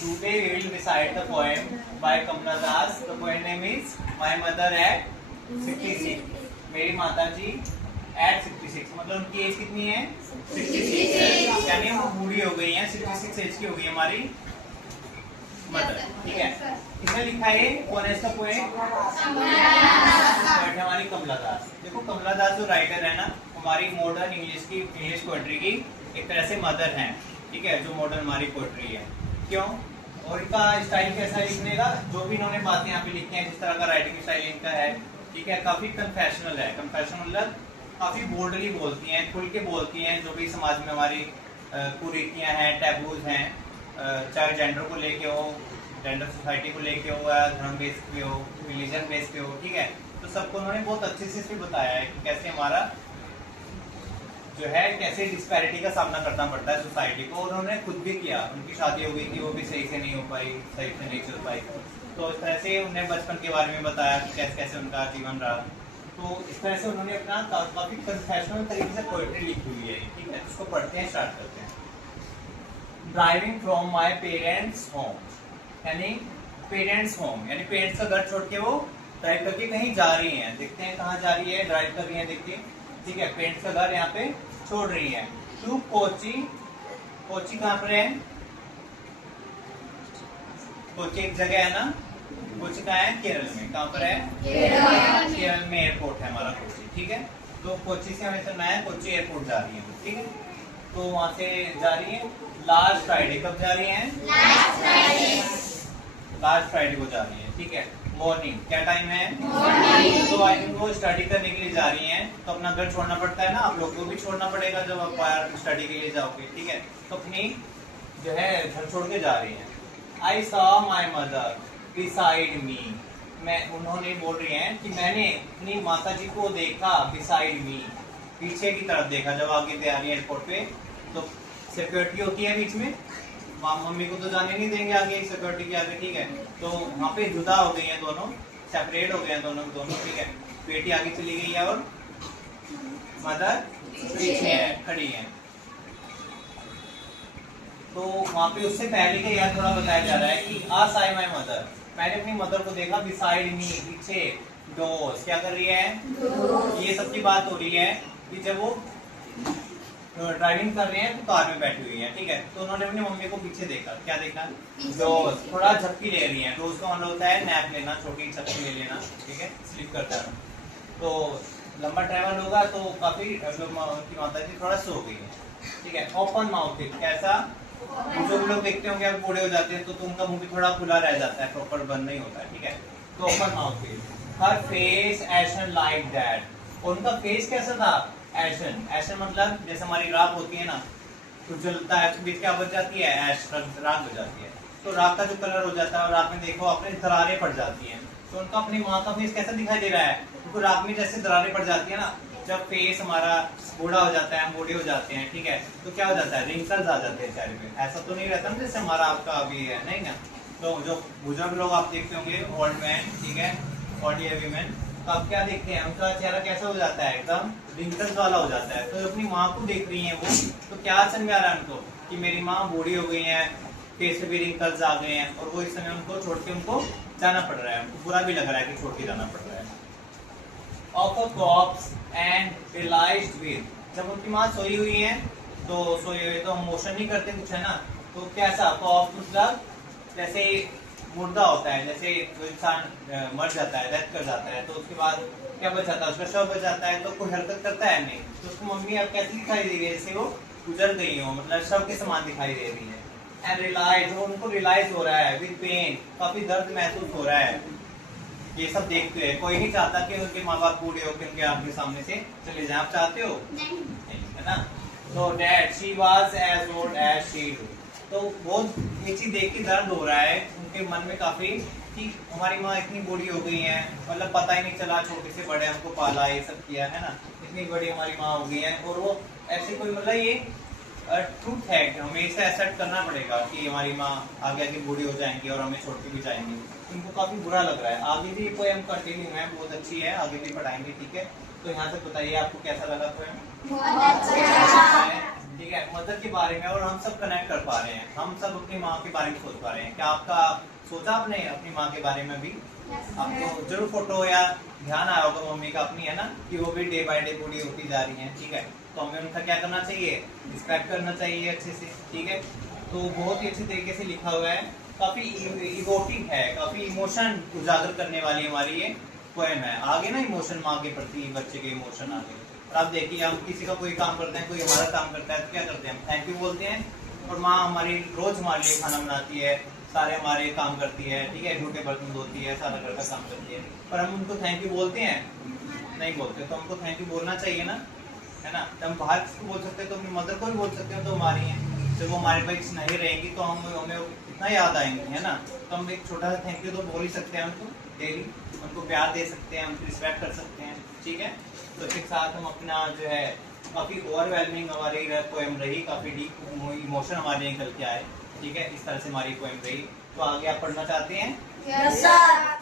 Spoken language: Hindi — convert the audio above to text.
Today we will recite the poem by Kamla Das. The poem name is My Mother at 66. मेरी माता जी at 66, मतलब उनकी एज कितनी है? 66, यानी वो बूढ़ी हो गई हैं, 66 एज की हो गई हमारी मदर। ठीक है, किसने लिखा है? कौन है इसका पोएम? हमारी कमला दास। देखो कमला दास जो राइटर है ना, हमारी मॉडर्न इंग्लिश पोएट्री की एक तरह से मदर है। ठीक है, जो मॉडर्न हमारी पोएट्री है। क्यों? और इनका स्टाइल कैसा है लिखने का? जो भी इन्होंने बातें यहाँ पे लिखी हैं, जिस तरह का राइटिंग स्टाइल इनका है, ठीक है, काफी कन्फेशनल है। कन्फेशनल मतलब काफी बोल्डली बोलती हैं, खुल के बोलती हैं, जो भी समाज में हमारी कुरीतियां हैं, टैबूज हैं, चाहे जेंडर को लेके हो, जेंडर सोसाइटी को लेके हो, या धर्म बेस पे हो, रिलीजन बेस पे हो। ठीक है, तो सबको उन्होंने बहुत अच्छे से इसमें बताया है कि कैसे हमारा जो है, कैसे डिस्पैरिटी का सामना करना पड़ता है सोसाइटी को। और उन्होंने खुद भी किया, उनकी शादी हो गई थी, वो भी सही से नहीं हो पाई, सही से नहीं चल पाई। तो इस तरह से उन्होंने बचपन के बारे में बताया कि कैसे कैसे उनका जीवन रहा। तो इस तरह से उन्होंने अपना काफी कन्फेशनल तरीके से पोएट्री लिखी हुई है। ठीक है, इसको पढ़ते हैं, स्टार्ट करते हैं। Driving from my parents home, यानी पेरेंट्स होम यानी पेरेंट्स का घर छोड़ के वो ड्राइव करके कहीं जा रही हैं। देखते हैं कहाँ जा रही है, ड्राइव कर रही है, देखते हैं। ठीक है, पेरेंट्स का घर यहाँ पे छोड़ रही है। टू कोची, कोची कहाँ पर है? कोची एक जगह है ना, कोची कहाँ है? केरल में। कहाँ पर है? केरल में एयरपोर्ट है हमारा कोची। ठीक है, तो कोची से हमें चलना है, कोची एयरपोर्ट जा रही है। ठीक है, तो वहां से जा रही है लास्ट फ्राइडे। कब जा रही है? लास्ट फ्राइडे को जा रही है। ठीक है, मॉर्निंग। क्या टाइम है? मॉर्निंग। तो आई थिंक वो स्टडी करने के लिए जा रही हैं, तो अपना घर छोड़ना पड़ता है ना, आप लोग को भी छोड़ना पड़ेगा जब आप स्टडी के लिए जाओगे। ठीक है, तो अपनी जो है घर छोड़ के जा रही है। I saw my mother beside me, उन्होंने बोल रही हैं कि मैंने अपनी माता जी को देखा, बिसाइड मी, पीछे की तरफ देखा। जब आगे जा रही है एयरपोर्ट पे, तो सिक्योरिटी होती है बीच में, मम्मी को तो जाने नहीं देंगे आगे, सिक्योरिटी के आगे। ठीक है, तो वहाँ पे जुदा हो गई हैं दोनों, सेपरेट हो गए हैं दोनों। ठीक है, बेटी आगे चली गई है और मदर पीछे है, खड़ी है। तो वहाँ पे उससे पहले का यार थोड़ा बताया जा रहा है कि आ साई माई मदर, मैंने अपनी मदर को देखा, बिसाइड मी, पीछे, डोर्स, क्या कर रही है? ये सबकी बात हो रही है कि जब वो ड्राइविंग कर रहे हैं तो कार में बैठी हुई है। ठीक है, तो उन्होंने अपनी मम्मी को पीछे देखा। क्या देखा? डोज, थोड़ा झपकी ले रही है। डोज का मतलब होता है नैप लेना, छोटी झपकी ले लेना। ठीक है, स्लिप करता है। तो लंबा ट्रैवल होगा तो काफी उनकी माता जी थोड़ा सो गई है। ठीक है, ओपन माउथ, कैसा? जो लोग देखते होंगे अब बूढ़े हो जाते हैं तो उनका मुंह भी थोड़ा खुला रह जाता है, प्रॉपर बंद नहीं होता है। ठीक है, तो open mouth. Her face ation like that, उनका फेस कैसा था? एशन, एशन मतलब जैसे हमारी राख होती है ना, तो जलता है तो बीच क्या बच जाती है? ऐश, राख हो जाती है। तो राख का जो कलर हो जाता है, और राख में देखो अपने दरारें पड़ जाती हैं। तो उनका अपनी माँ का फेस कैसा दिखाई दे रहा है? तो राख में जैसे दरारें पड़ जाती है ना, जब फेस हमारा बूढ़ा हो जाता है, हम बूढ़े हो जाते हैं। ठीक है, तो क्या हो जाता है? रिंकल्स आ जाते हैं चेहरे पे। ऐसा तो नहीं रहता ना जैसे हमारा आपका अभी है, नहीं ना। तो जो बुजुर्ग लोग आप देखते होंगे, ओल्ड मैन, ठीक है, ओल्ड वीमेन, तो आप क्या देखते हैं? उनका चेहरा कैसा हो जाता है? एकदम रिंकल्स वाला हो जाता है। तो अपनी माँ को देख रही है वो, तो क्या समझ आ रहा है उनको कि मेरी माँ बूढ़ी हो गई है, फेस पे भी रिंकल्स आ गए हैं, और वो इस समय उनको छोड़ के उनको जाना पड़ रहा है। उनको बुरा भी लग रहा है कि छोड़ के जाना पड़ रहा है। Of a cops and realised with, जब उनकी माँ सोई हुई है, तो सोई हुई तो हम मोशन नहीं करते कुछ, है ना। तो कैसा? कॉप्स मतलब जैसे मुर्दा होता है, जैसे जो इंसान मर जाता है, डेथ कर जाता है, तो उसके बाद क्या बच जाता है? उसका शव बच जाता है, तो कोई हरकत करता है नहीं, तो उसको मम्मी अब कैसे दिखाई दे रही है? जैसे वो गुजर गई हो, मतलब शव के समान दिखाई दे रही है। एंड रियलाइज, उनको रियलाइज हो रहा है, विद पेन, काफी दर्द महसूस हो रहा है। ये सब देखते हैं, कोई नहीं चाहता कि उनके माँ बाप बूढ़े होकर उनके आपके सामने से चले जाए। आप चाहते हो? नहीं, है ना। तो that she was as old as she, तो वो ये चीज देख के दर्द हो रहा है उनके मन में काफी कि हमारी माँ इतनी बूढ़ी हो गई है, मतलब पता ही नहीं चला, छोटे से बड़े हमको पाला, ये सब किया, है ना। इतनी बड़ी हमारी माँ हो गई है, और वो ऐसी कोई, मतलब ये ट्रूथ है कि हमें इसे एक्सेप्ट करना पड़ेगा कि हमारी माँ आगे आगे बूढ़ी हो जाएंगी और हमें छोड़ के भी जाएंगी। उनको काफी बुरा लग रहा है। आगे भी पोएम कंटिन्यू है, बहुत अच्छी है, आगे भी पढ़ाएंगे। ठीक है। तो यहाँ से बताइए आपको कैसा लगा पोएम? बहुत अच्छा। ठीक है, मदर के बारे में और हम सब कनेक्ट कर पा रहे हैं, हम सब अपनी माँ के बारे में सोच पा रहे हैं। क्या आपका सोचा आपने अपनी माँ के बारे में भी? आपको जरूर फोटो या ध्यान आया होगा मम्मी का अपनी, है ना, कि वो भी डे बाय डे बूढ़ी होती जा रही है। ठीक है, तो हमें उनका क्या करना चाहिए? रिस्पेक्ट करना चाहिए अच्छे से। ठीक है, तो बहुत ही अच्छे तरीके से लिखा हुआ है, काफी इमोटिव है, काफी इमोशन उजागर करने वाली हमारी ये पोएम है। आगे ना इमोशन माँ के प्रति, बच्चे के इमोशन आगे। और आप देखिए, हम किसी का कोई काम करते हैं, कोई हमारा काम करता है, तो क्या करते हैं? हम थैंक यू बोलते हैं। और माँ हमारी रोज हमारे लिए खाना बनाती है, सारे हमारे काम करती है। ठीक है, झूठे बर्तन धोती है, सारा घर का काम करती है, पर हम उनको थैंक यू बोलते हैं? नहीं बोलते। तो हमको थैंक यू बोलना चाहिए ना, है ना। तो हम बाहर किसको बोल सकते हैं? तो अपनी मदर को भी बोल सकते हैं, तो हमारी है। जब वो हमारे पास नहीं रहेंगी तो हम हमें इतना याद आएंगे, है ना। तो हम एक छोटा सा थैंक यू तो बोल ही सकते हैं उनको डेली, उनको प्यार दे सकते हैं, उनको रिस्पेक्ट कर सकते हैं। ठीक है, तो इसके साथ हम अपना जो है, काफी ओवरवेलमिंग हमारी पोएम रही, काफी डीप इमोशन हमारे निकल के आए। ठीक है, इस तरह से हमारी पोएम रही। तो आगे आप पढ़ना चाहते हैं? Yes sir.